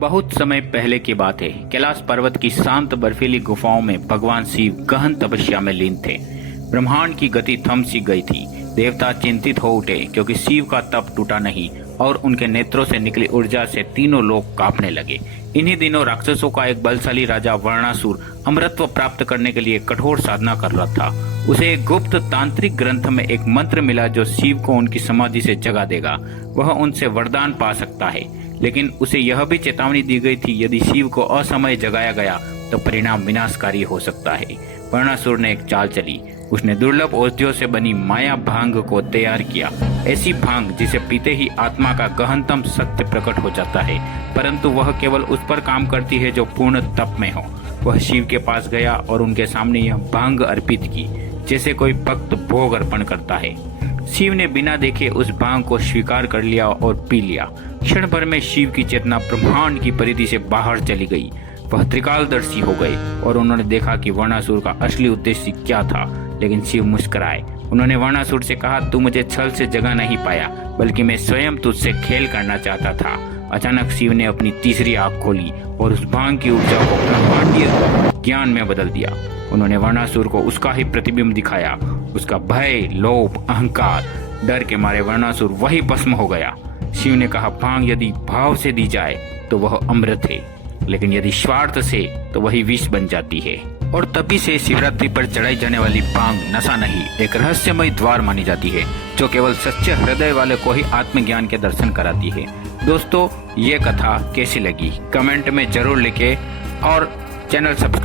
बहुत समय पहले की बात है। कैलाश पर्वत की शांत बर्फीली गुफाओं में भगवान शिव गहन तपस्या में लीन थे। ब्रह्मांड की गति थम सी गई थी। देवता चिंतित हो उठे क्योंकि शिव का तप टूटा नहीं और उनके नेत्रों से निकली ऊर्जा से तीनों लोग कांपने लगे। इन्हीं दिनों राक्षसों का एक बलशाली राजा वर्णासुर अमरत्व प्राप्त करने के लिए कठोर साधना कर रहा था। उसे एक गुप्त तांत्रिक ग्रंथ में एक मंत्र मिला जो शिव को उनकी समाधि से जगा देगा। वह उनसे वरदान पा सकता है, लेकिन उसे यह भी चेतावनी दी गई थी यदि शिव को असमय जगाया गया तो परिणाम विनाशकारी हो सकता है। वर्णासुर ने एक चाल चली। उसने दुर्लभ औषधियों से बनी माया भांग को तैयार किया। ऐसी भांग जिसे पीते ही आत्मा का गहनतम सत्य प्रकट हो जाता है, परंतु वह केवल उस पर काम करती है जो पूर्ण तप में हो। वह शिव के पास गया और उनके सामने यह भांग अर्पित की जैसे कोई भक्त भोग अर्पण करता है। शिव ने बिना देखे उस भांग को स्वीकार कर लिया और पी लिया। क्षण भर में शिव की चेतना ब्रह्मांड की परिधि से बाहर चली गई। वह त्रिकालदर्शी हो गए और उन्होंने देखा कि वर्णासुर का असली उद्देश्य क्या था। लेकिन शिव मुस्कुराए। उन्होंने वर्णासुर से कहा, तू मुझे छल से जगा नहीं पाया, बल्कि मैं स्वयं तुझसे खेल करना चाहता था। अचानक शिव ने अपनी तीसरी आंख खोली और उस भांग की ऊर्जा को ब्रह्मांडीय ज्ञान में बदल दिया। उन्होंने वर्णासुर को उसका ही प्रतिबिंब दिखाया। उसका भय, लोभ, अहंकार, डर के मारे वर्णासुर वही भस्म हो गया। शिव ने कहा, भांग यदि भाव से दी जाए तो वह अमृत है, लेकिन यदि स्वार्थ से तो वही विष बन जाती है। और तभी से शिवरात्रि पर चढ़ाई जाने वाली भांग नशा नहीं, एक रहस्यमय द्वार मानी जाती है जो केवल सच्चे हृदय वाले को ही आत्मज्ञान के दर्शन कराती है। दोस्तों, ये कथा कैसी लगी कमेंट में जरूर लिखें और चैनल सब्सक्राइब